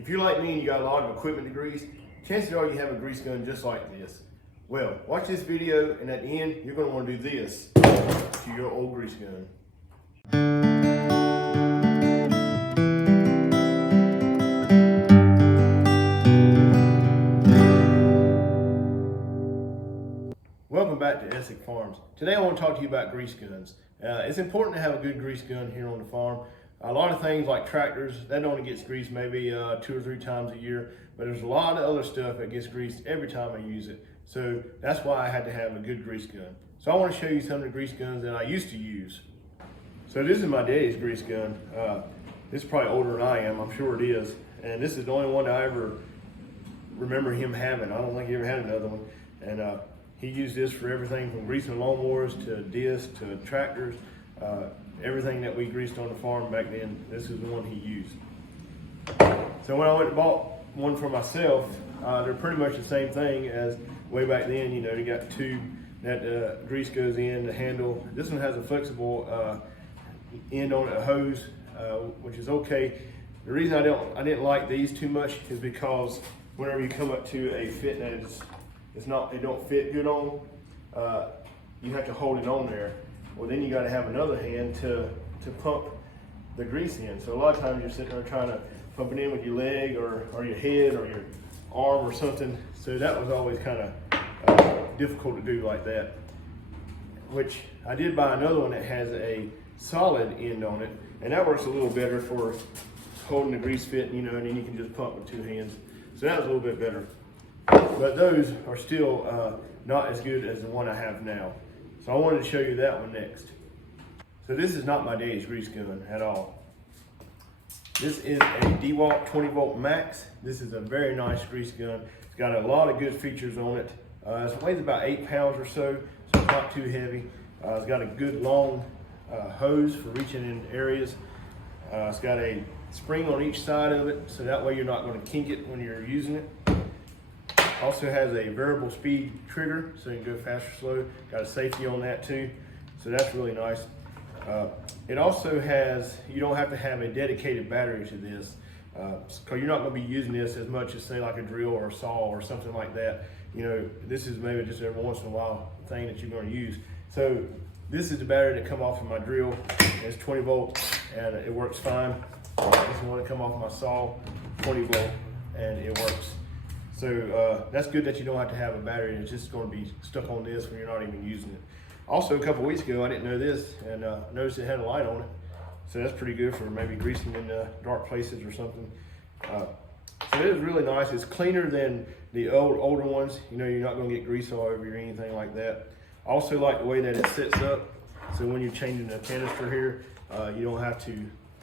If you're like me and you got a lot of equipment to grease, chances are you have a grease gun just like this. Well, watch this video and at the end, you're going to want to do this to your old grease gun. Welcome back to Essick Farms. Today I want to talk to you about grease guns. It's important to have a good grease gun here on the farm. A lot of things like tractors, that only gets greased maybe 2 or 3 times a year, but there's a lot of other stuff that gets greased every time I use it. So that's why I had to have a good grease gun. So I want to show you some of the grease guns that I used to use. So this is my daddy's grease gun. This is probably older than I am, I'm sure it is. And this is the only one that I ever remember him having. I don't think he ever had another one. And he used this for everything from greasing lawnmowers to discs to tractors. Everything that we greased on the farm back then, this is the one he used. So when I went and bought one for myself, they're pretty much the same thing as way back then. You know, you got the tube that grease goes in, the handle. This one has a flexible end on it, a hose, which is okay. The reason I didn't like these too much is because whenever you come up to a fit that it don't fit good on, you have to hold it on there. Well, then you got to have another hand to pump the grease in. So a lot of times you're sitting there trying to pump it in with your leg or your head or your arm or something. So that was always kind of difficult to do like that. Which I did buy another one that has a solid end on it, and that works a little better for holding the grease fit, you know, and then you can just pump with 2 hands. So that was a little bit better. But those are still not as good as the one I have now. So I wanted to show you that one next. So this is not my daddy's grease gun at all. This is a dewalt 20 volt max. This is a very nice grease gun. It's got a lot of good features on it. It weighs about 8 pounds or so it's not too heavy. It's got a good long hose for reaching in areas. It's got a spring on each side of it, so that way you're not going to kink it when you're using it. Also has a variable speed trigger, so you can go fast or slow. Got a safety on that too, so that's really nice. It also has, you don't have to have a dedicated battery to this, because you're not going to be using this as much as say like a drill or a saw or something like that. You know, this is maybe just every once in a while thing that you're going to use. So this is the battery that come off of my drill. It's 20 volts and it works fine. This is the one that come off my saw, 20 volt, and it works. So that's good that you don't have to have a battery. It's just going to be stuck on this when you're not even using it. Also, a couple weeks ago, I didn't know this and noticed it had a light on it. So that's pretty good for maybe greasing in dark places or something. So it is really nice. It's cleaner than the older ones. You know, you're not going to get grease all over you or anything like that. I also like the way that it sits up. So when you're changing the canister here, you don't have to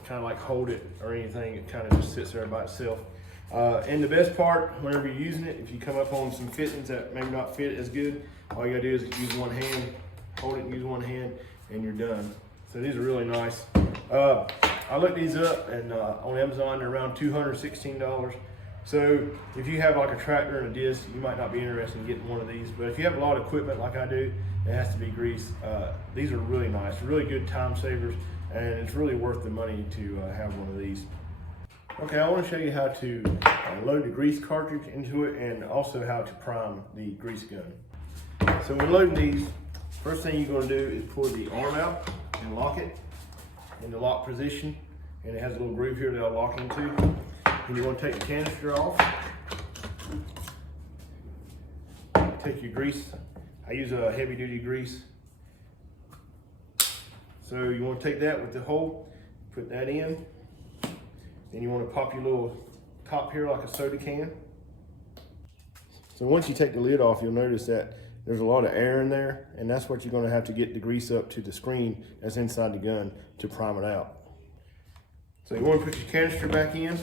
kind of like hold it or anything. It kind of just sits there by itself. And the best part, whenever you're using it, if you come up on some fittings that maybe not fit as good, all you gotta do is use one hand, hold it and use one hand, and you're done. So these are really nice. I looked these up and on Amazon, they're around $216. So if you have like a tractor and a disc, you might not be interested in getting one of these, but if you have a lot of equipment like I do, it has to be greased. These are really nice, really good time savers, and it's really worth the money to have one of these. Okay, I want to show you how to load the grease cartridge into it and also how to prime the grease gun. So when loading these, first thing you're going to do is pull the arm out and lock it in the lock position. And it has a little groove here that I'll lock into. And you're going to take the canister off. Take your grease. I use a heavy duty grease. So you want to take that with the hole, put that in. Then you want to pop your little top here like a soda can. So once you take the lid off, you'll notice that there's a lot of air in there, and that's what you're going to have to get the grease up to the screen that's inside the gun to prime it out. So you want to put your canister back in.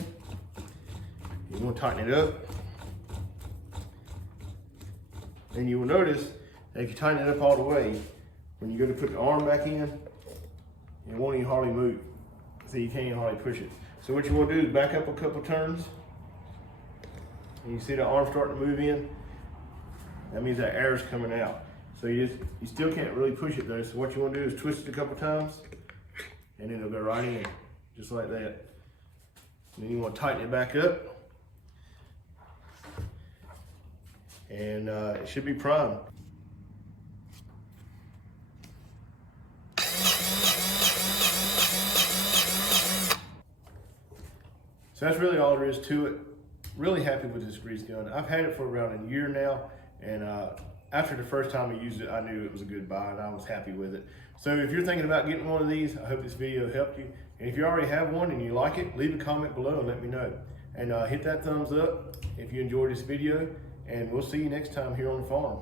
You want to tighten it up. And you will notice that if you tighten it up all the way, when you go to put the arm back in, it won't even hardly move. So you can't even hardly push it. So what you want to do is back up a couple turns, and you see the arm starting to move in. That means that air is coming out. So you still can't really push it though. So what you want to do is twist it a couple times, and then it'll go right in, just like that. And then you want to tighten it back up, and it should be primed. So that's really all there is to it. Really happy with this grease gun. I've had it for around a year now, and after the first time I used it, I knew it was a good buy, and I was happy with it. So if you're thinking about getting one of these, I hope this video helped you. And if you already have one and you like it, leave a comment below and let me know. And hit that thumbs up if you enjoyed this video, and we'll see you next time here on the farm.